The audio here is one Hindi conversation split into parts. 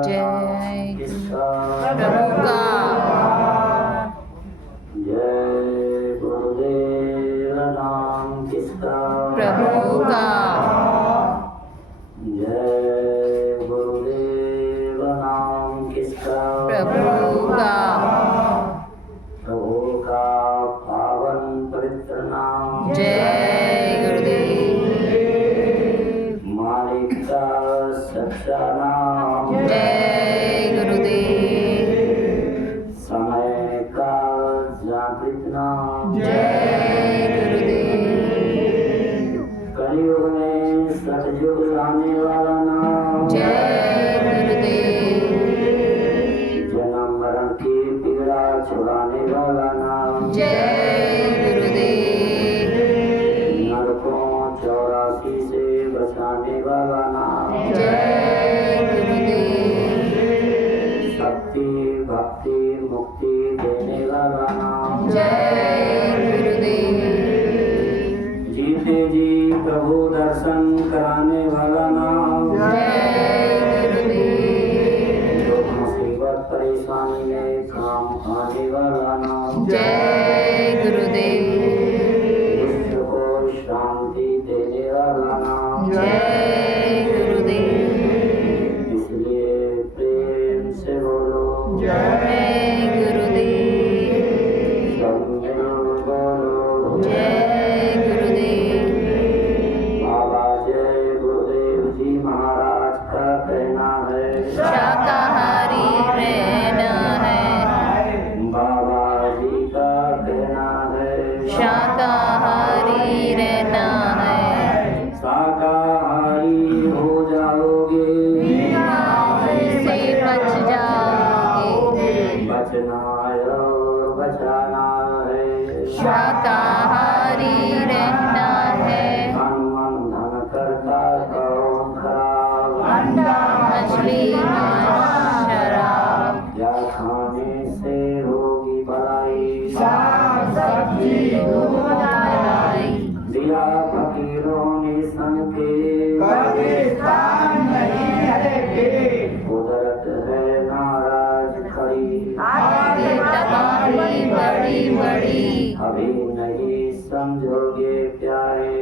जय किसका प्रभु का जय गुरुदेव नाम किसका प्रभु का जय गुरुदेव नाम किसका प्रभु का प्रभु का पावन पवित्र नाम जय गुरुदेव मालिक का सच्चा नाम जय गुरुदेव समय का जागृत नाम जय गुरुदेव कलयुग में सतयुग लाने वाला नाम जय गुरुदेव जन्म मरण की पीड़ा छुड़ाने वाला नाम जय गुरुदेव नरकों 84 से बचाने वाला नाम जय गुरुदेव शक्ति भक्ति मुक्ति देने वाला नाम जय गुरुदेव जीते जी प्रभु दर्शन कराने वाला नाम जय गुरुदेव जो मुसीबत परेशानी में काम आने वाला नाम जय गुरुदेव विश्व को शांति देने वाला नाम जय गुरुदेव इसलिए प्रेम से बोलो जय गुरुदेव सब मिल बोलो जय गुरुदेव बाबा जय गुरुदेव जी महाराज का कहना है शाकाहारी रहना है बाबा जी का कहना है शाकाहारी रहना है शाकाहारी हो जाओगे से बच जाओगे बचना और बचाना है शाकाहारी रहना है मन मन धन करता कौन खराब मछली मांस शराब या खाने से होगी भलाई सब्जी दूध मलाई दिया फकीरों ने सन के कुदरत है नाराज खड़ी आगे तबाही बड़ी बड़ी अभी नहीं समझोगे प्यारे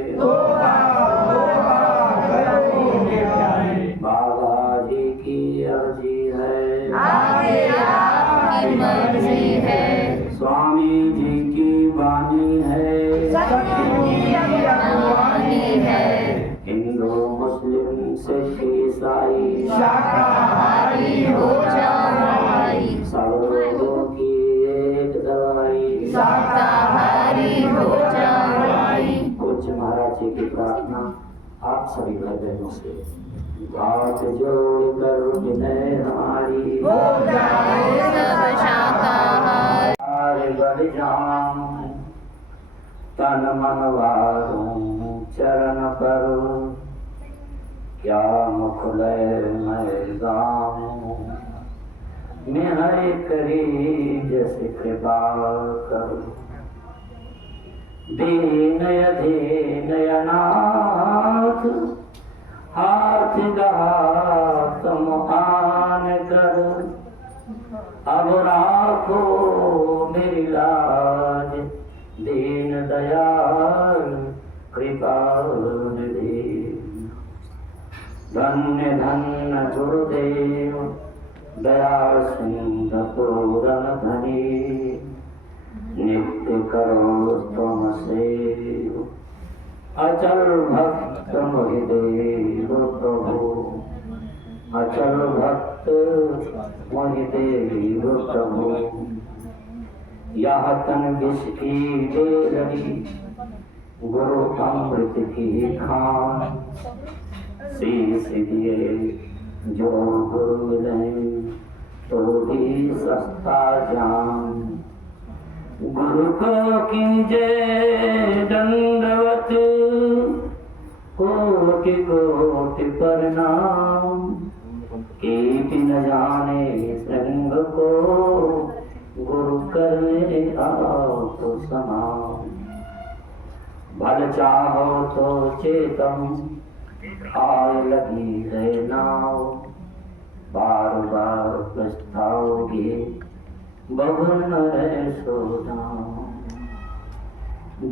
बाबा जी की अर्जी है आगे आपकी मर्जी है स्वामी जी की वाणी है वाणी है हिंदू मुस्लिम सिख ईसाई शाकाहारी हो जाओ भाई सब लोगों की एक दवाई शाकाहारी हो जाओ भाई पूज्य महाराज जी की प्रार्थना आप सभी भाई बहनों से हाथ जोड़कर विनय हमारी हो जाओ सब शाकाहारी आगे बढ़ जाऊं तन मन वारूं चरण पर क्या मुखलय मैं गाऊं मैं हरे करी जैसे कृपा करूं दीन अधीन अनाथ हाथ तुम आन कर अब राखो मेरी लाज दीन दयाल कृपा निधि धन्य धन्य गुरुदेव दया सिंधु पूरन धनी नित्य करो तुम सेव अचल भक्त मोहिदेव प्रभु अचल भक्त मोहिदेव प्रभु यह तन विष की बेलड़ी गुरु अमृत की खान शीश दिए जो गुरु मिले तो भी सस्ता जान गुरु को कीजिए दंडवत कोटि कोटि प्रणाम कीट न जाने संग को गुरु करने आप समान भल चाहो तो चेतम आय लगी है नाव बार बार बहुन सोना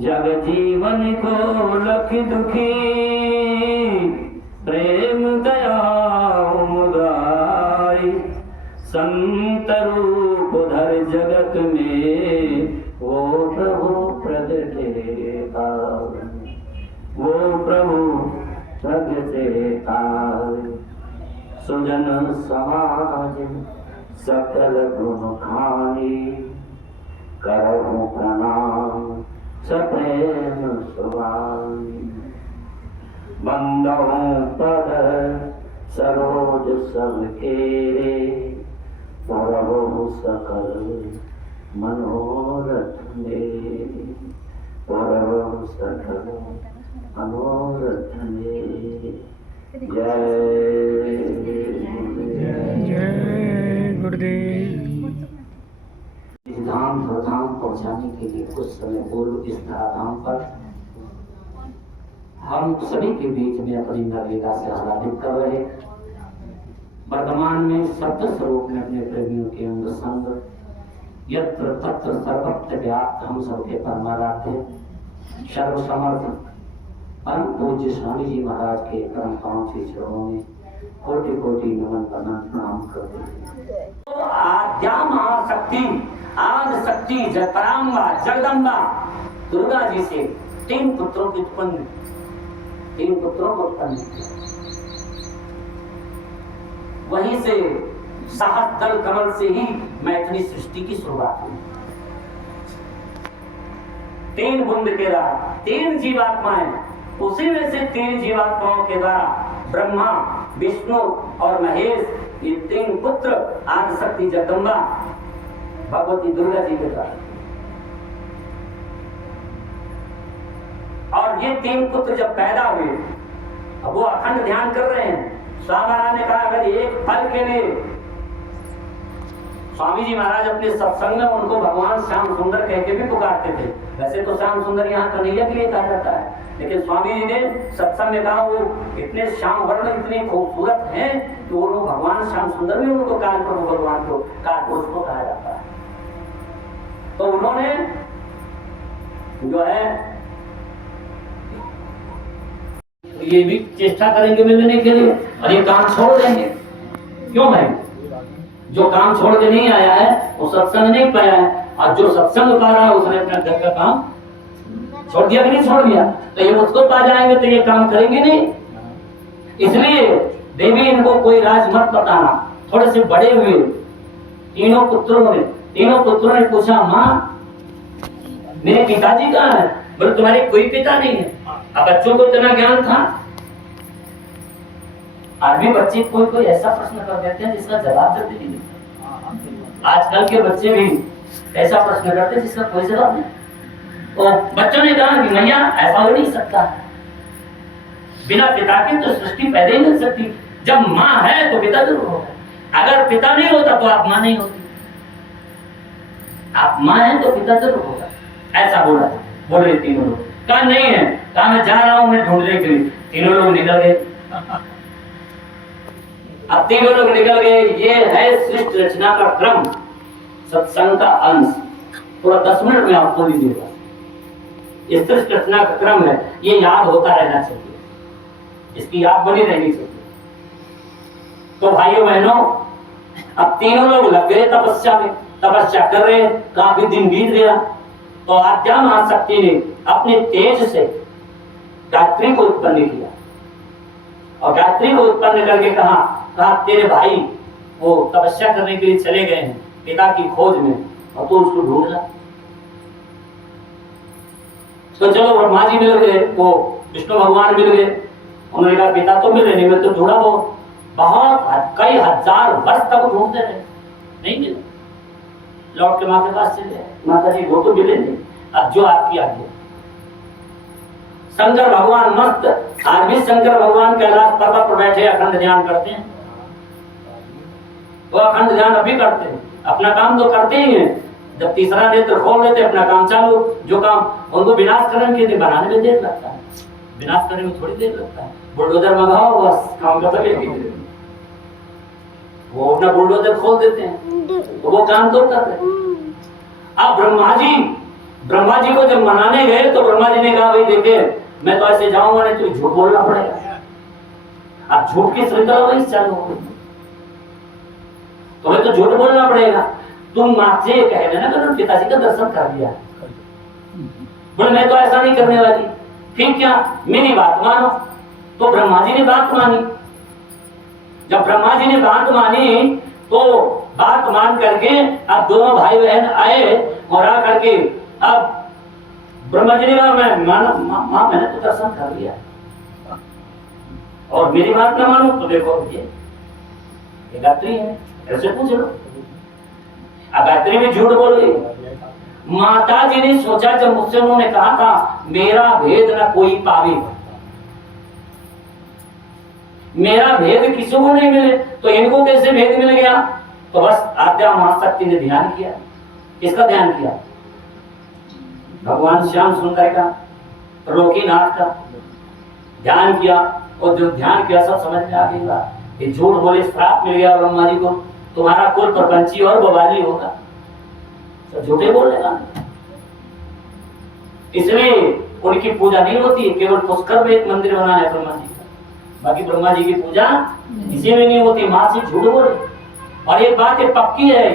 जग जीवन को लख दुखी प्रेम दया मुदाई संत रूप धर जगत में वो प्रभु प्रगटे वो प्रभु प्रगटे सुजन समाज सकल गुण खानी करहु प्रणाम सप्रेम सुभानी बंदों पद सरोज सब केरे परहु सकल मनोरथ मेरे परहु सकल मनोरथ मेरे जय गुरुदेव। धाम प्रधाम पहुंचाने के लिए कुछ समय पूर्व इस धाम पर हम सभी के बीच में अपनी नवलीला से आराधित कर रहे। वर्तमान में सप्त स्वरूप में अपने प्रेमियों के अंग संग यत्र तत्र सर्वत्र व्याप्त हम सबके परमाराध्य सर्वसमर्थ परम पूज्य स्वामी जी महाराज के परम पावन चरणों में कोटि कोटि नमन प्रणाम करते हैं। तो आद्या महाशक्ति आदि शक्ति पराम्बा जगदम्बा दुर्गा जी से तीन पुत्रों को उत्पन्न किया। वहीं से सहस्त्र कमल से ही मैथिली सृष्टि की शुरुआत हुई। तीन बूंद के द्वारा तीन जीवात्माएं, उसी में से तीन जीवात्माओं के द्वारा ब्रह्मा विष्णु और महेश, ये तीन पुत्र आदि शक्ति जगदम्बा भगवती दुर्गा जी के द्वारा। और ये तीन पुत्र जब पैदा हुए, अब वो अखंड ध्यान कर रहे हैं। स्वामी महाराज ने कहा अगर एक फल के लिए, स्वामी जी महाराज अपने सत्संग में उनको भगवान श्याम सुंदर कह के भी पुकारते थे। वैसे तो श्याम सुंदर यहाँ कन्हैया के लिए कहा जाता है, लेकिन स्वामी जी ने सत्संग में कहा वो इतने श्याम वर्ण इतने खूबसूरत हैं कि वो लोग भगवान श्याम सुंदर भी उनको काल प्रभु भगवान को काल पुरुष को कहा जाता है। तो उन्होंने जो है ये भी चेष्टा करेंगे मिलने के लिए और ये काम छोड़ देंगे। क्यों भाई? जो काम छोड़ के नहीं आया है वो सत्संग नहीं पाया है, और जो सत्संग पा रहा है उसने अपना घर का काम छोड़ दिया कि नहीं छोड़ दिया। तो ये उसको पा जाएंगे तो ये काम करेंगे नहीं। इसलिए देवी इनको कोई राज मत बताना। थोड़े से बड़े हुए तीनों पुत्रों ने पूछा माँ मेरे पिताजी कहाँ है? बोले तुम्हारे कोई पिता नहीं है। अब बच्चों को इतना ज्ञान था। आज भी बच्चे कोई ऐसा प्रश्न कर देते हैं जिसका जवाब जल्दी नहीं मिलता। आजकल के बच्चे भी ऐसा प्रश्न करते हैं जिसका कोई जवाब नहीं। तो बच्चों ने कहा कि भैया ऐसा हो नहीं सकता, बिना पिता के तो सृष्टि पैदा ही नहीं सकती। जब माँ है तो पिता जरूर होगा, अगर पिता नहीं होता तो आप माँ नहीं होती। आप माँ है तो पिता जरूर होगा, ऐसा बोले तीनों लोग। कहा नहीं है, कहा मैं जा रहा हूं मैं ढूंढने के लिए। तीनों लोग निकल गए। अब तीनों लोग निकल गए। ये है सृष्टि रचना का क्रम, सत्संग का अंश। थोड़ा 10 मिनट में आपको लीजिएगा। ये सृष्टि रचना का क्रम है, ये याद होता रहना चाहिए, इसकी याद बनी रहनी चाहिए। तो भाइयों बहनों, अब तीनों लोग लग गए तपस्या में, तपस्या कर रहे। काफी दिन बीत गया तो आद्या महाशक्ति ने अपने तेज से गायत्री को उत्पन्न किया और गायत्री को उत्पन्न करके कहा तेरे भाई वो तपस्या करने के लिए चले गए हैं पिता की खोज में, और तू उसको ढूंढ ला। तो चलो ब्रह्मा जी मिल गए, वो विष्णु भगवान मिल गए। उन्होंने कहा पिता तो मिले नहीं, मैं तो ढूंढा बहुत कई हजार वर्ष तक ढूंढते रहे, नहीं मिले। लौट के माँ के पास चले, माता जी वो तो मिले नहीं, अब जो आपकी आज्ञा। शंकर भगवान मस्त, आज भी शंकर भगवान कैलाश पर्वत पर बैठे अखंड ध्यान करते हैं। वो अखंड ध्यान अभी करते हैं, अपना काम तो करते ही हैं। जब तीसरा नेत्र खोल लेते अपना काम चालू। जो काम उनको विनाश करने के लिए बनाने में देर लगता है, विनाश करने में थोड़ी देर लगता है। बुलडोजर मंगाओ बस काम खत्म है। वो अपना बुलडोजर खोल देते हैं तो वो काम तो कर रहे हैं। अब ब्रह्मा जी को जब मनाने गए तो ब्रह्मा जी ने कहा भाई देखिए मैं तो ऐसे जाऊंगा नहीं, तो झूठ बोलना पड़ेगा। अब झूठ की श्रृंखला वही चालू हो गई, तुम्हें तो झूठ बोलना पड़ेगा। तुम माँ से कह देना कि पिताजी का दर्शन कर दिया, बोले मैं तो ऐसा नहीं करने वाली। फिर क्या, मेरी बात मानो। तो ब्रह्मा जी ने बात मानी। जब ब्रह्मा जी ने बात मानी तो बात मान करके अब दोनों भाई बहन आए और आ करके अब ब्रह्मा जी ने कहा मैं माँ मैंने तो दर्शन कर लिया और मेरी बात ना मानो तो देखो ये गायत्री है, ऐसे पूछ लो। अब गायत्री भी झूठ बोल गई। माता जी ने सोचा जब मुझसे उन्होंने कहा था मेरा भेद न कोई पावे, मेरा भेद किसी को नहीं मिले तो इनको कैसे भेद मिल गया। तो बस आद्या महाशक्ति ने ध्यान किया। किसका ध्यान किया? भगवान श्याम सुंदर का, त्रिलोकीनाथ का ध्यान किया। और जो ध्यान किया सब समझ में आ गई बात। ये झूठ बोले श्राप मिल गया ब्रह्मा जी को, तुम्हारा कुल प्रपंची और बवाली होगा, सब झूठे बोलेगा। इसलिए उनकी पूजा नहीं होती, केवल पुष्कर में एक मंदिर बना है ब्रह्मा जी का, बाकी ब्रह्मा जी की पूजा किसी में नहीं होती। माँ से झूठ बोले। और एक बात ये पक्की है,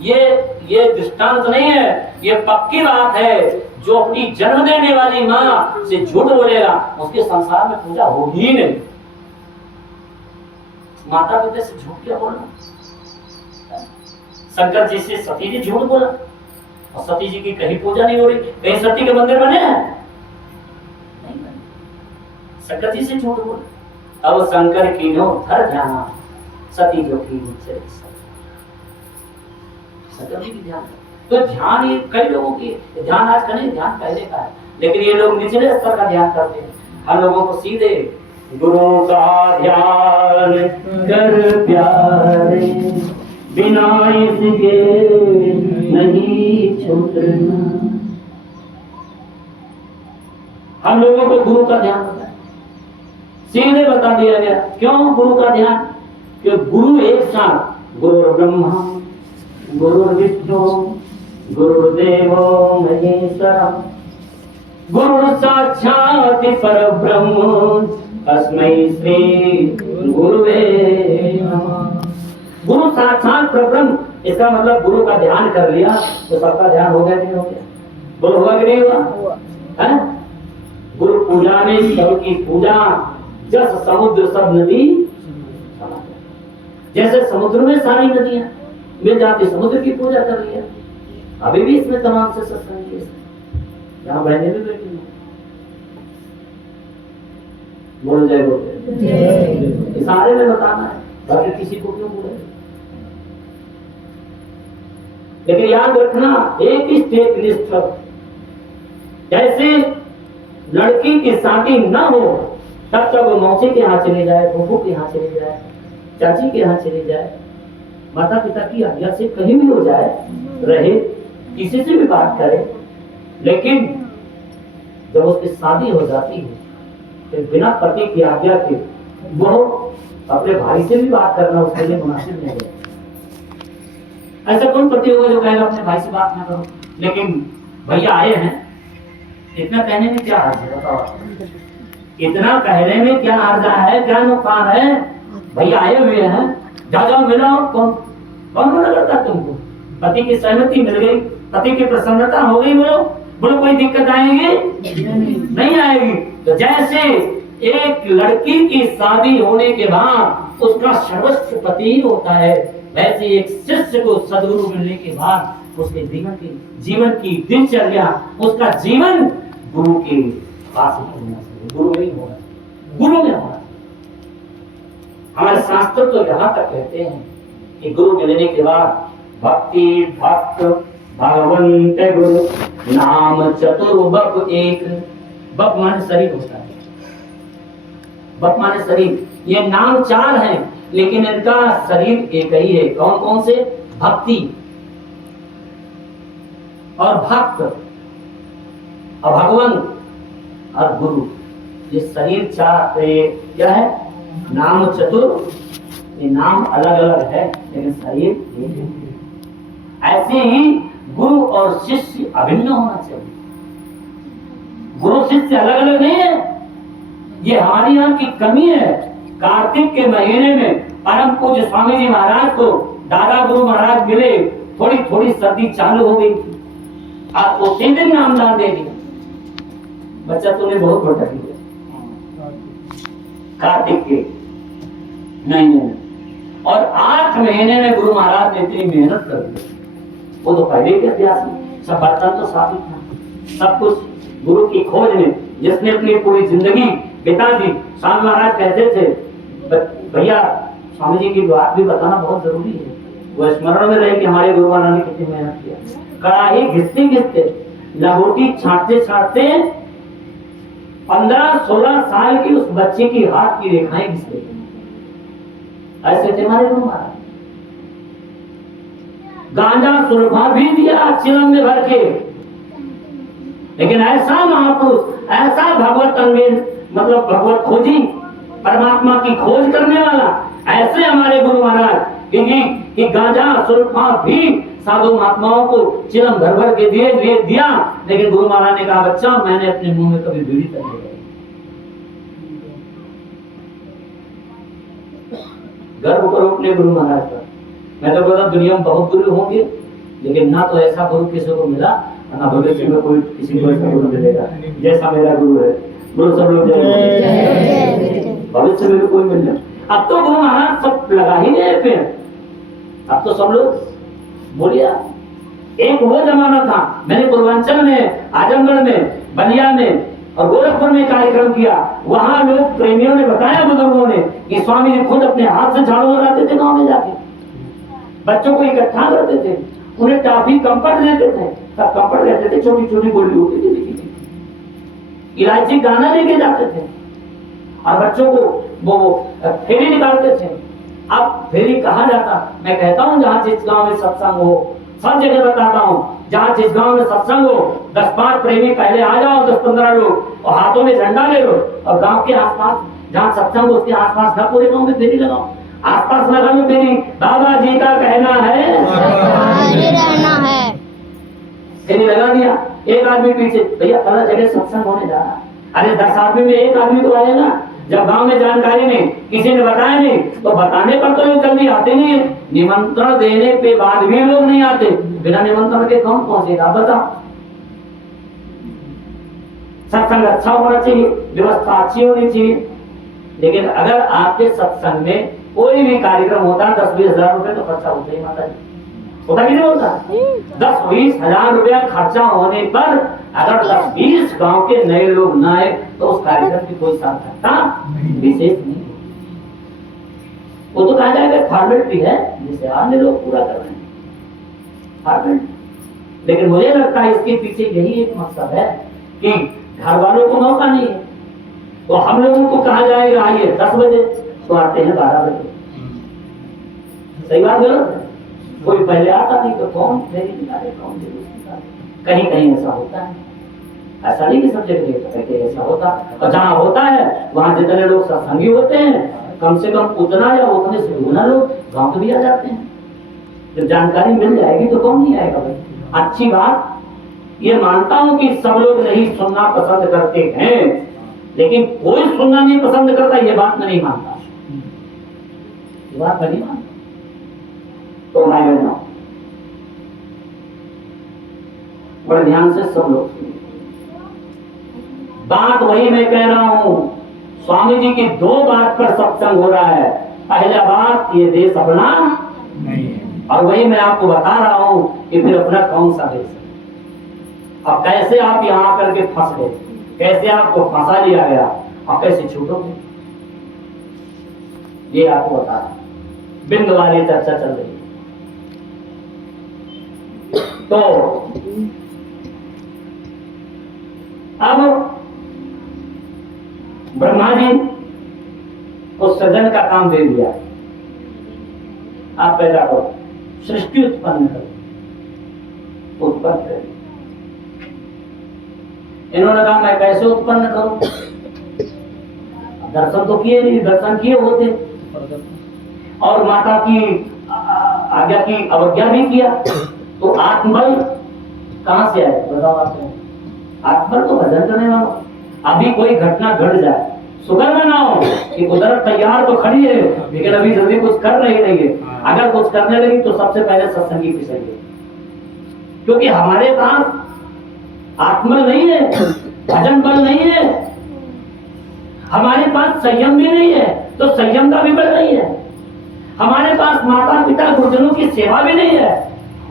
ये दृष्टांत नहीं है, ये पक्की बात है। जो अपनी जन्म देने वाली माँ से झूठ बोलेगा उसके संसार में पूजा होगी ही नहीं। माता पिता से झूठ क्या बोलना। शंकर जी से सती जी झूठ बोला और सती जी की कहीं पूजा नहीं हो रही। कहीं सती के मंदिर बने हैं? नहीं बने। शंकर जी से झूठ बोला। अब शंकर की नो धर ध्यान सती जो की शंकर जी की ध्यान। तो ध्यान ये कई लोगों की ध्यान आज का नहीं, ध्यान पहले का है, लेकिन ये लोग निचले स्तर का ध्यान करते हैं। हम लोगों को सीधे गुरु का ध्यान कर प्यारे, बिना इसके नहीं छूटना। हम लोगों को गुरु का ध्यान होता है, सीधे बता दिया गया। क्यों गुरु का ध्यान? कि गुरु एक साथ गुरु ब्रह्मा गुरु विष्णु गुरुदेवो महेश्वरः गुरु साक्षात् परब्रह्म तस्मै श्री गुरुवे नमः। गुरु साक्षात परब्रह्म, इसका मतलब गुरु का ध्यान कर लिया तो सबका ध्यान हो गया नहीं हो गया? बोलो हुआ कि नहीं हुआ? है गुरु पूजा में सबकी पूजा जस समुद्र सब नदी, जैसे समुद्र में सारी नदियां मिल जाती, समुद्र की पूजा कर लिया। अभी भी इसमें तमाम से सत्संग है, यहाँ बहने भी बैठी हैं। बोल जय बोल, सारे में बताना है, बाकी किसी को क्यों बोले। लेकिन याद रखना एक ही स्टेट लिस्ट, जैसे लड़की की शादी न हो तब तक वो मौसी के यहाँ चले जाए, फूफू के यहाँ चले जाए, चाची के यहाँ चले जाए, माता पिता की आज्ञा से कहीं भी हो जाए, रहे, किसी से भी बात करे। लेकिन जब उसकी शादी हो जाती है तो बिना पति की आज्ञा के वो अपने भाई से भी बात करना उसके लिए मुनासिब नहीं है। ऐसा कौन पति होगा जो कहेगा अपने भाई से बात ना करो? लेकिन भैया आए हैं, इतना कहने में क्या हर्ज है बताओ? इतना कहने में क्या हर्जा है, क्या नुकसान है? भैया आए हुए हैं, जाओ मिलाओ। कौन मना करता तुमको? पति की सहमति मिल गई, पति की प्रसन्नता हो गई, बोलो कोई दिक्कत आएगी? नहीं आएगी। तो जैसे एक लड़की की शादी होने के बाद उसका सर्वस्व पति ही होता है, वैसे एक शिष्य को सद्गुरु मिलने के बाद उसके जीवन की दिनचर्या, उसका जीवन गुरु के पास ही होना चाहिए, गुरु में ही होना चाहिए, गुरु में होना। हमारे शास्त्र तो यहाँ तक कहते हैं कि गुरु मिलने के बाद भक्ति भक्त भगवंत गुरु नाम चतुर्बप एक। बप माने शरीर होता है, बप माने शरीर। ये नाम चार हैं लेकिन इनका शरीर एक ही है। कौन कौन से? भक्ति और भक्त और भगवान और गुरु। ये शरीर चार क्या है? नाम चतुर। ये नाम अलग अलग है लेकिन शरीर एक है। ऐसे ही गुरु और शिष्य अभिन्न होना चाहिए। गुरु शिष्य अलग अलग नहीं है, ये हमारी यहाँ की कमी है। कार्तिक के महीने में परम पूज्य स्वामी जी महाराज को दादा गुरु महाराज मिले, थोड़ी थोड़ी सर्दी चालू हो गई थी, आप उसी दिन नामदान दे दिया। बच्चा तूने बहुत बड़ा किया कार्तिक के महीने में, और 8 महीने में गुरु महाराज ने इतनी मेहनत कर दी। वो तो पहले के अभ्यास में सब बर्तन तो साबित था, सब कुछ गुरु की खोज में जिसने अपनी पूरी जिंदगी बिता दी। स्वामी महाराज कहते थे भैया स्वामी जी की बात भी बताना बहुत जरूरी है, वो स्मरण में रहे कि हमारे गुरु महाराज ने कितनी मेहनत किया। कड़ाही घिसते घिसते, लंगोटी छांटते छांटते 15-16 साल की उस बच्चे की हाथ की रेखाएं घिस गई। ऐसे थे हमारे गुरु महाराज। गांजा सुलभा भी दिया चिलम में भर के, लेकिन ऐसा महापुरुष, ऐसा भगवत अन्वेषण, मतलब भगवत खोजी, परमात्मा की खोज करने वाला, ऐसे हमारे गुरु महाराज कि गांजा सुलभा भी साधु महात्माओं को चिलम भर भर के दिया, लेकिन गुरु महाराज ने कहा बच्चा मैंने अपने मुंह में कभी बीड़ी तक नहीं लगाई। गर्व करो अपने गुरु महाराज पर। मैं तो कहता दुनिया में बहुत गुरु होंगे, लेकिन ना तो ऐसा गुरु किसी को मिला, ना भविष्य में कोई किसी को ऐसा गुरु मिलेगा जैसा मेरा गुरु है। गुरु सब लोग भविष्य में भी कोई मिल जाए। अब तो गुरु महाराज सब लगा ही गए पेड़, अब तो सब लोग बोलिया। एक वो जमाना था, मैंने पूर्वांचल में, आजमगढ़ में, बलिया में और गोरखपुर में कार्यक्रम किया। वहां लोग प्रेमियों ने बताया, बुजुर्गों ने, कि स्वामी जी खुद अपने हाथ से झाड़ू लगाते थे गांव में जाके, बच्चों को इकट्ठा करते थे, उन्हें टॉफी कंफर्ट देते थे, सब कंफर्ट देते थे, छोटी छोटी गोली होती थी, इलायची दाना लेके जाते थे और बच्चों को वो फेरी निकालते थे। अब फेरी कहा जाता, मैं कहता हूँ जहाँ जिस गांव में सत्संग हो, सब जगह बताता हूँ, जहाँ जिस गांव में सत्संग हो 10-5 प्रेमी पहले आ जाओ, 10-15 लोग, और हाथों में झंडा ले लो, और गांव के आसपास जहाँ सत्संग हो उसके आसपास ना पूरे गांव में फेरी लगाओ। आसपास लगा लो फेरी, बाबा जी का कहना है फेरी लगा दिया। एक आदमी पीछे, भैया फला जगह सत्संग होने जा रहा, अरे 10 आदमी में एक आदमी तो आएगा। जब गांव में जानकारी नहीं, किसी ने बताया नहीं, तो बताने पर तो लोग जल्दी आते नहीं है। निमंत्रण देने के बाद भी लोग नहीं आते, बिना निमंत्रण के कौन पहुंचेगा बताओ। सत्संग अच्छा होना चाहिए, व्यवस्था अच्छी होनी चाहिए, लेकिन अगर आपके सत्संग में कोई भी कार्यक्रम होता है 10-20 हजार रुपए तो खर्चा होता ही माता जी, होता कि नहीं होता? 10-20 हजार रुपया खर्चा होने पर अगर 10-20 गांव के नए लोग न आए तो उस कार्यक्रम की कोई सार्थकता विशेष नहीं। वो तो कहा जाएगा फॉर्मेलिटी है जिसे अन्य लोग पूरा कर रहे हैं, फॉर्मेलिटी। लेकिन मुझे लगता है इसके पीछे यही एक मकसद है कि घर वालों को मौका नहीं है, तो हम लोगों को कहा जाएगा आइए 10 बजे, तो आते हैं 12 बजे। सही बात गलत है? कोई पहले आता नहीं तो कौन फेरी निकाले, कौन कहीं कहीं ऐसा होता है, ऐसा नहीं कि सब जगह ऐसा होता। और जहाँ होता है वहाँ जितने लोग सत्संगी होते हैं, कम से कम उतना या उतने से दुगना लोग गाँव में भी आ जाते हैं। जब जानकारी मिल जाएगी तो कौन नहीं आएगा भाई। अच्छी बात ये मानता हूँ कि सब लोग नहीं सुनना पसंद करते हैं, लेकिन कोई सुनना नहीं पसंद करता, ये बात मैं नहीं मानता, ये बात मैं नहीं मानता। तो मैं बहनों बड़े ध्यान से सब लोग सुनिए, बात वही मैं कह रहा हूं। स्वामी जी की 2 बात पर सत्संग हो रहा है। पहला बात, ये देश अपना नहीं है, और वही मैं आपको बता रहा हूं कि फिर अपना कौन सा देश है। अब कैसे आप यहां आकर के फंस गए, कैसे आपको फंसा लिया गया और कैसे छूटोगे, ये आपको बता रहा हूं। बिंद वाली चर्चा चल रही है। तो अब ब्रह्मा जी को सृजन का काम दे दिया, आप पैदा करो, सृष्टि उत्पन्न करो, उत्पन्न करो। इन्होंने कहा मैं कैसे उत्पन्न करूं? दर्शन तो किए नहीं, दर्शन किए होते और माता की आज्ञा की अवज्ञा भी किया, तो आत्मबल कहां से आए बताओ आपको? आत्मबल तो भजन करने वाला। अभी कोई घटना घट जाए, शुक्र मनाओ कि कुदरत तैयार तो खड़ी है, लेकिन अभी जल्दी कुछ कर नहीं रही है। अगर कुछ करने लगी तो सबसे पहले सत्संगी की सही है, क्योंकि हमारे पास आत्मबल नहीं है, भजन बल नहीं है, हमारे पास संयम भी नहीं है, तो संयम का भी बल नहीं है। हमारे पास माता पिता गुरुजनों की सेवा भी नहीं है,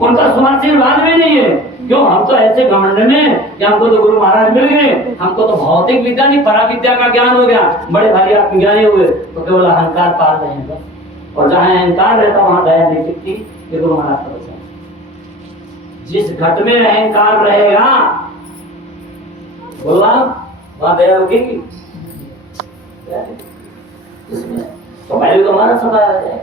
उनका सुआशीर्वाद भी नहीं है। क्यों? हम तो ऐसे घमंड में कि हमको तो गुरु महाराज मिल गए, हमको तो भौतिक विद्या नहीं परा विद्या का ज्ञान हो गया, बड़े भारी आत्मज्ञानी हुए, तो केवल अहंकार पाल रहे हैं बस। और जहां अहंकार रहता वहां दया नहीं टिकती। ये गुरु महाराज का वचन। जिस घट में अहंकार रहेगा बोला वहां दया रुकेगी इसमें, तो पहले तो हमारा समय आ जाए।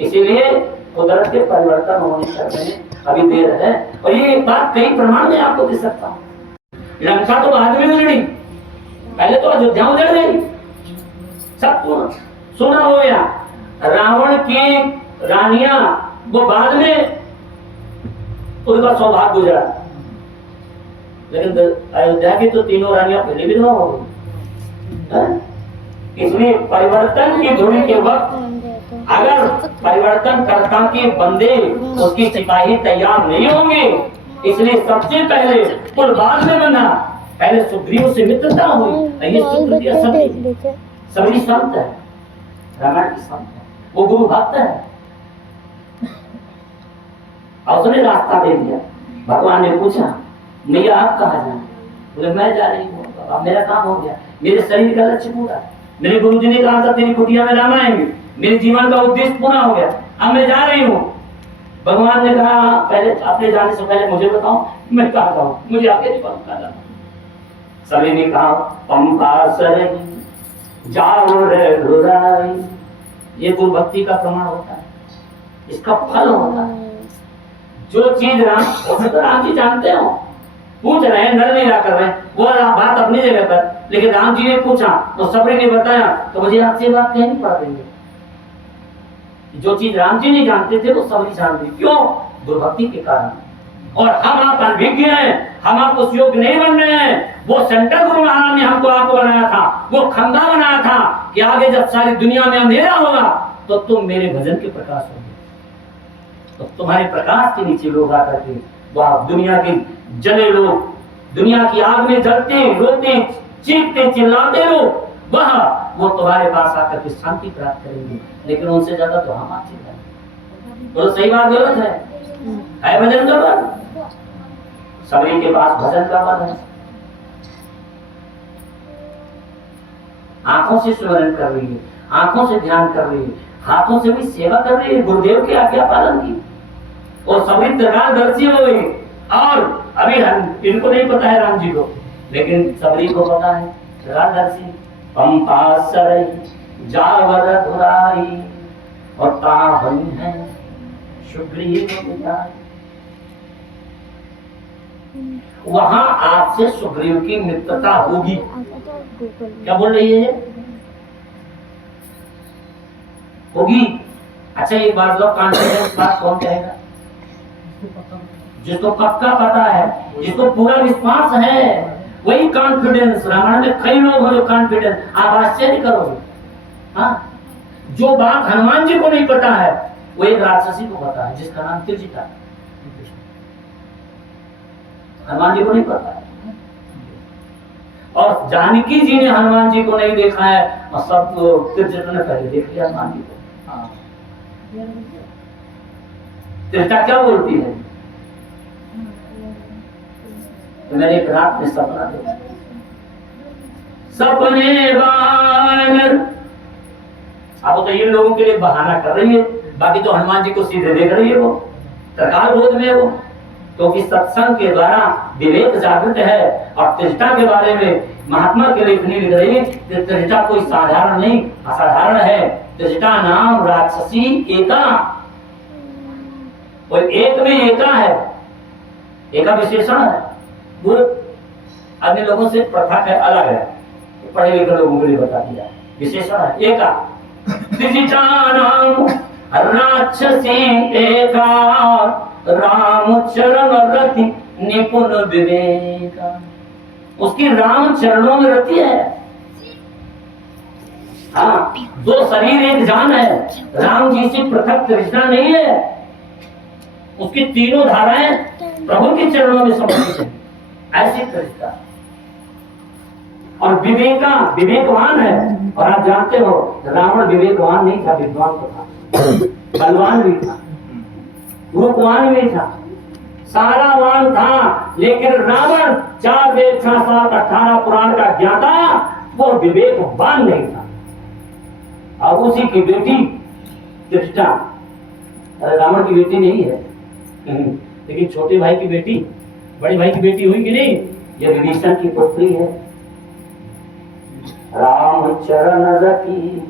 इसीलिए कुदरत के परिवर्तन होने चाहिए, अभी देर है। और ये एक बात कई प्रमाण में आपको दे सकता हूं। लंका तो बाद में उजड़ी, पहले तो अयोध्या उजड़ गई, सब सोना हो गया। रावण की रानियां वो बाद में उनका सौभाग्य गुजरा, लेकिन अयोध्या की तो तीनों रानियां पहले विधवा हो गई। इसलिए परिवर्तन की धुरी के वक्त अगर परिवर्तन कर्ता के बंदे उसकी सिपाही तैयार नहीं होंगे, इसलिए सबसे पहले पुल बाद में बना। पहले सुग्रीव से मित्रता हुई, ये सबरी संत है, रामायण की संत है, वो गुरु भक्त है। और उसने रास्ता दे दिया। भगवान ने पूछा मैया आप कहाँ जाए? बोले मैं जा रही हूँ, अब मेरा काम हो गया, मेरे शरीर का लक्ष्य पूरा। मेरे गुरु जी ने कहा था तेरी कुटिया में राम आएंगे, मेरे जीवन का उद्देश्य पूरा हो गया, अब मैं जा रही हूँ। भगवान ने कहा पहले अपने जाने से पहले मुझे बताओ मैं कहाँ जाऊँ, मुझे आगे नहीं पता। सभी ने कहा पंपा सरही जाओ रे रुराई। ये गुरु भक्ति का प्रमाण होता है, इसका फल होता है। जो चीज राम जी जानते हो, पूछ रहे हैं, नर नहीं कर रहे हैं, वो बात अपनी जगह पर। लेकिन राम जी ने पूछा तो सबरी ने बताया, तो मुझे आपसे बात कहनी पड़ रही है। जो चीज राम जी नहीं जानते थे वो सबरी जानते। क्यों? दुर्भक्ति के कारण। और हम आप अनभिज्ञ हैं, हम आप उस योग्य नहीं बन रहे हैं। वो सेंटर गुरु महाराज ने हमको आपको बनाया था, वो खंभा बनाया था कि आगे जब सारी दुनिया में अंधेरा होगा तो तुम मेरे भजन के प्रकाश होंगे। तो तुम्हारे प्रकाश के नीचे लोग आकर के वह दुनिया के जले लोग, दुनिया की आग में जलते रोते चीखते चिल्लाते लोग, वो तुम्हारे पास आकर के शांति प्राप्त करेंगे। लेकिन उनसे ज्यादा तो हम आते हैं। तो सही बात गलत है भजन का बल। सभी के पास भजन का बल है, आंखों से स्मरण कर रही है, आंखों से ध्यान कर रही है, हाथों से भी सेवा कर रही है, गुरुदेव की आज्ञा पालन की, और सभी त्रिकालदर्शी हो गई। और अभी इनको नहीं पता है राम जी को, लेकिन सबरी को पता है। त्रिकालदर्शी पंपा सरई जावर धुराई और ताहनी है सुग्रीव पिताई। वहां आपसे सुग्रीव की मित्रता होगी। क्या बोल रही है? होगी। अच्छा एक बात लो, कॉन्फिडेंस बात कौन कहेगा? जिसको पक्का पता है, जिसको पूरा विश्वास है, वही कॉन्फिडेंस। रामायण में कई लोग हो जो कॉन्फिडेंस, आप आश्चर्य करोगे। हाँ, जो बात हनुमान जी को नहीं पता है वो एक राक्षसी को पता है, जिसका नाम त्रिजटा। हनुमान जी को नहीं पता है, और जानकी जी ने हनुमान जी को नहीं देखा है, और सब त्रिजटा ने पहले देख लिया हनुमान जी को। त्रिजटा क्या बोलती है? तो मैंने एक रात में सपना देखा, सपने वानर। अब तो इन लोगों के लिए बहाना कर रही है, बाकी तो हनुमान जी को सीधे देख रही है। वो त्रिकाल बोध में वो, क्योंकि सत्संग के द्वारा विवेक जागृत है। और त्रिजटा के बारे में महात्मा के लेखनी लिख रही है कि त्रिजटा कोई साधारण नहीं, असाधारण है। त्रिजटा नाम राक्षसी एका, और एक में एका है, एका विशेषण है। वो अन्य लोगों से प्रथा है, अलग है, पढ़े लिखे लोगों को लिए बता दिया, विशेषण है एका। त्रिजटा नाम राक्षसी एका राम चरण रति निपुण विवेका। उसकी राम चरणों में रति है। हाँ, दो शरीर एक जान है, राम जी से पृथक तृष्णा नहीं है। उसकी तीनों धाराएं प्रभु के चरणों में समर्पित है, ऐसी तृष्णा। और विवेकवान है। और आप जानते हो रावण विवेकवान नहीं था, विद्वान तो था, बलवान भी था, रूपवान भी था, सारा वान था। लेकिन रावण 4 वेद 6 7 18 पुराण का ज्ञाता, वो विवेकवान नहीं था। और उसी की बेटी तृष्णा, रावण की बेटी नहीं है, लेकिन छोटे भाई की बेटी, बड़े भाई की बेटी हुई कि नहीं, ये विभीषण की पुत्री है। राम चरण रति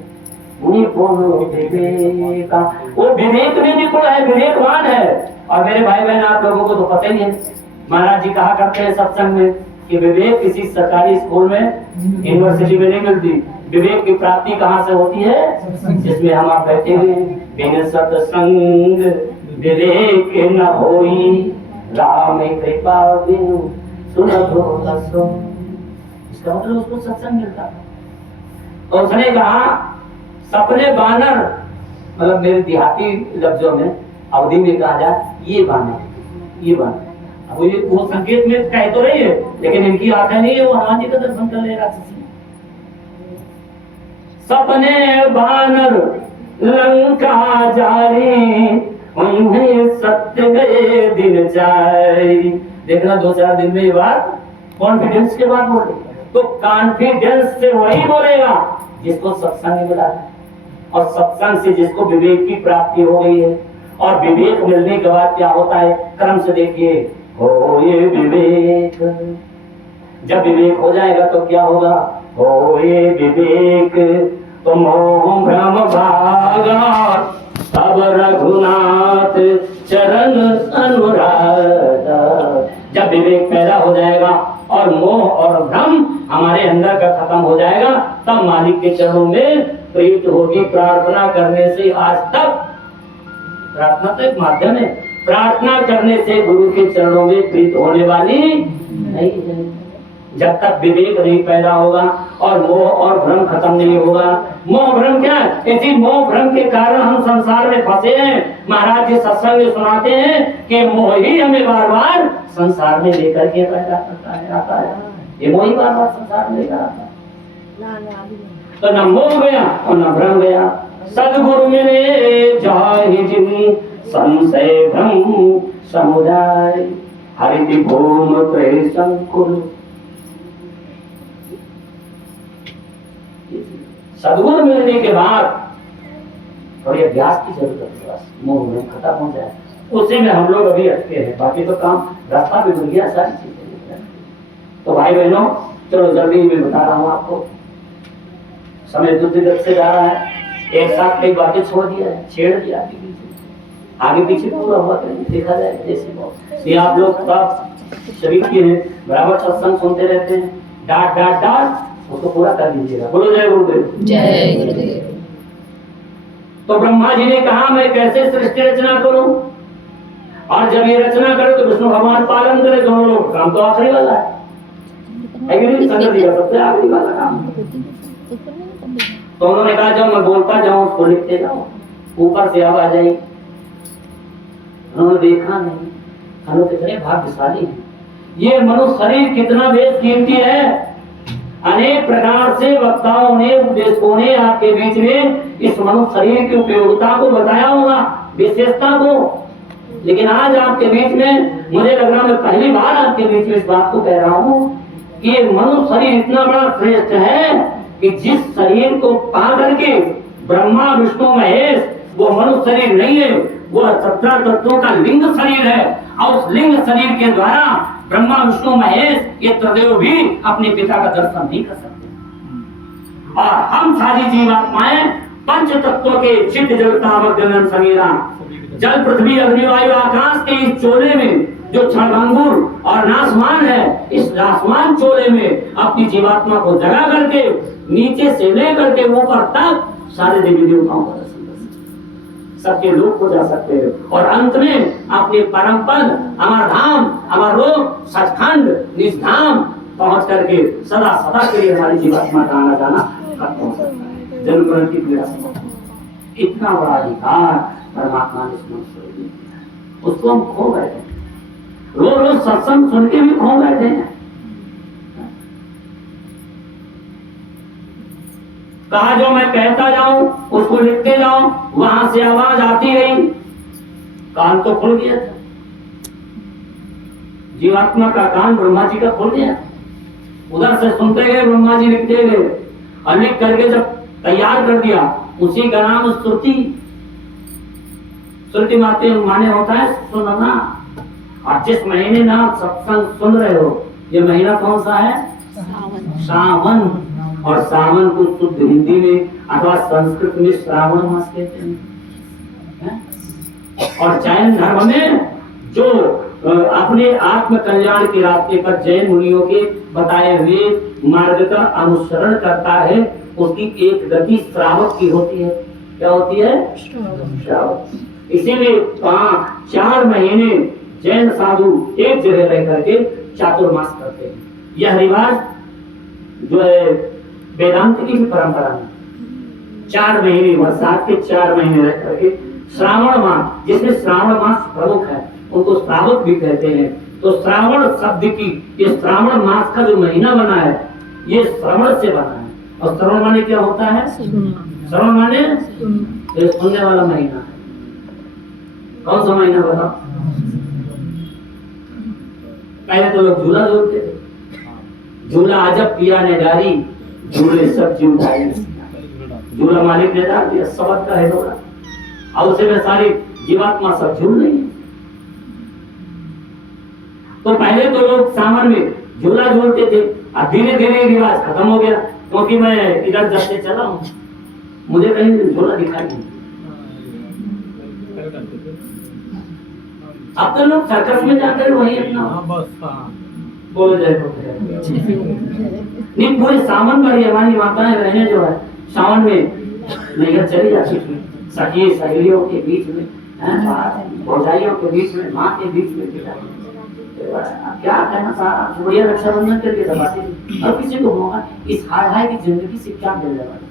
निपुण विवेका। वो विवेक में निपुण है, विवेकवान है। और मेरे भाई बहन आप लोगों को तो पता ही है, महाराज जी कहा करते हैं सत्संग में कि विवेक किसी सरकारी स्कूल में, यूनिवर्सिटी में नहीं मिलती। विवेक की प्राप्ति कहाँ से होती है? जिसमें हम आप बैठे हुए, बिन सत्संग विवेक न होई, राम कृपा बिनु सुलभो रसो। इसका मतलब उसको सत्संग मिलता है। और उसने कहा सपने बानर, मतलब मेरे देहाती लफ्जों में, अवधि में कहा जाए, ये बानर, ये बानर। अब वो संकेत में कह तो रही है, लेकिन इनकी आंखें नहीं है, वो हनुमान जी का दर्शन कर ले राक्षसी। सपने बानर लंका जारी, उन्हें सत्य गए दिन जारी। देखना 2-4 दिन में ये बात कॉन्फिडेंस के बाद बोले, तो कॉन्फिडेंस से वही बोलेगा जिसको सत्संग मिला है, और सत्संग से जिसको विवेक की प्राप्ति हो गई है। और विवेक मिलने के बाद क्या होता है, क्रम से देखिए, हो ये विवेक। जब विवेक हो जाएगा तो क्या होगा, हो ये विवेक, तो मोह भ्रम भागा, तब रघुनाथ चरण अनुरागा। जब विवेक पैदा हो जाएगा और मोह और भ्रम हमारे अंदर का खत्म हो जाएगा, तब मालिक के चरणों में प्रीत होगी। प्रार्थना करने से आज तक, प्रार्थना तो एक माध्यम है, प्रार्थना करने से गुरु के चरणों में प्रीत होने वाली नहीं है। जब तक विवेक नहीं पैदा होगा और मोह और भ्रम खत्म नहीं होगा। मोह भ्रम क्या है? इसी मोह भ्रम के कारण हम संसार में फंसे हैं। महाराज जी सत्संग में सुनाते हैं कि मोह ही हमें बार बार संसार में लेकर के पैदा करता है, आता है। ये मोह ही बार बार संसार में लेकर आता है। तो न मोह गया और न भ्रम गया। सदगुरु मिले जाहि जिन, संशय भ्रम समुदाय, हरिति भूम प्रेम संकुल। सदगुरु मिलने के बाद थोड़ी अभ्यास की जरूरत है, बस मोह में खत्म हो जाए। उसी में हम लोग अभी अटके हैं, बाकी तो काम रास्ता भी बन गया, सारी चीजें। तो भाई बहनों, चलो जल्दी मैं बता रहा हूँ आपको, समय दुर्गत से जा रहा है। एक साथ कई बातें छोड़ दिया है, छेड़ दिया, आगे पीछे पूरा हुआ देखा जाए जैसे। ये आप लोग सभी के बराबर सत्संग सुनते रहते हैं, डांट डांट डांट उसको पूरा कर दीजिएगा। बोलो जय गुरुदेव। जय गुरुदेव। तो ब्रह्मा जी ने कहा मैं कैसे सृष्टि रचना करूं, और जब ये रचना करे तो विष्णु भगवान पालन करे। दोनों लोग, काम तो आखिरी वाला है शंकर जी का सबसे आखिरी वाला काम। तो उन्होंने कहा जब मैं बोलता जाऊं उसको लिखते जाओ, ऊपर से आवाज आई। उन्होंने देखा नहीं, हम कितने भाग्यशाली हैं, ये मनुष्य शरीर कितना बेशकीमती है। अनेक प्रकार से वक्ताओं ने, उपदेशकों ने आपके बीच में इस मनुष्य शरीर की उपयोगिता को बताया होगा, विशेषता को। लेकिन आज आपके बीच में मुझे लग रहा, मैं पहली बार आपके बीच में इस बात को कह रहा हूँ कि ये मनुष्य शरीर इतना बड़ा श्रेष्ठ है कि जिस शरीर को पा करके ब्रह्मा विष्णु महेश, वो मनुष्य शरीर नहीं है, वो 17 तत्वों का लिंग शरीर है। और उस लिंग शरीर के द्वारा ब्रह्मा विष्णु महेश ये त्रिदेव भी अपने पिता का दर्शन नहीं कर सकते। और हम सारी जीवात्माएं पंच तत्वों के चित्त जल तावक गगन समीरा, जल पृथ्वी अग्नि वायु आकाश के इस चोले में जो क्षणभंगुर और नासमान है, इस नासमान चोले में अपनी जीवात्मा को जगा करके नीचे से लेकर के ऊपर तक सारे देवी देवताओं का दर्शन कर सकते। सबके लोग हो जा सकते हैं और अंत में अपने परम पद अमर धाम अमर लोक सचखंड निज धाम पहुंच करके सदा सदा के लिए हमारी जीवात्मा का आना जाना खत्म हो सकता है। जन्म मरण की पीड़ा से इतना बड़ा अधिकार परमात्मा ने इस मनुष्य को दिया, उसको हम खो बैठे, रोज रोज सत्संग सुन के भी खो बैठे हैं। कहा जो मैं कहता जाऊं उसको लिखते जाऊं, वहां से आवाज आती गई, कान तो खुल गया था, जीवात्मा का कान ब्रह्मा जी का खुल गया, उधर से सुनते गए ब्रह्मा जी लिखते गए और लिख करके जब तैयार कर दिया, उसी का नाम श्रुति। श्रुति माने होता है सुनना। और जिस महीने में आप सत्संग सुन रहे हो, ये महीना कौन सा है? सावन। और सावन को शुद्ध हिंदी में अथवा संस्कृत में श्रावण मास कहते हैं। और जैन धर्म में जो अपने आत्म कल्याण के रास्ते पर जैन मुनियों के बताए हुए मार्ग का अनुसरण करता है, उसकी एक गति श्रावक की होती है। क्या होती है? श्रावक। इसीलिए 4 महीने जैन साधु एक जगह रह करके चातुर्मास करते हैं। यह रिवाज जो है वेदांत की भी परंपरा में 4 महीने बरसात के 4 महीने रह करके श्रावण मास, जिसमें श्रावण मास प्रमुख है, उनको श्रावक भी कहते हैं। तो श्रावण शब्द की ये श्रावण मास का जो महीना बना है, ये श्रवण से बना है। और श्रवण माने क्या होता है? श्रवण माने ये सुनने वाला महीना है। कौन सा महीना बताओ? पहले तो लोग झूला झूलते थे, झूला अजब पिया ने डाली, झूले सब जीव ढाई। झूला मालिक ने डाल दिया, सबक का है झूला, और उसे में सारी जीवात्मा सब झूल रही है। तो पहले तो लोग सावन में झूला झूलते थे, अब धीरे धीरे रिवाज खत्म हो गया, क्योंकि मैं इधर जब से चला हूँ मुझे कहीं झूला दिखाई नहीं। अब तो लोग सर्कस में जाते हैं, वही अपना बोलो जय नहीं। पूरे सावन भर हमारी माताएं बहनें जो है सावन में नैहर चली जाती थी, सखी सहेलियों के बीच में, भौजाइयों के बीच में, माँ के बीच में। क्या कहना, सारा बढ़िया रक्षाबंधन करके दबाती थी। और किसी को होगा इस हाय हाय की जिंदगी से क्या मिलने वाला?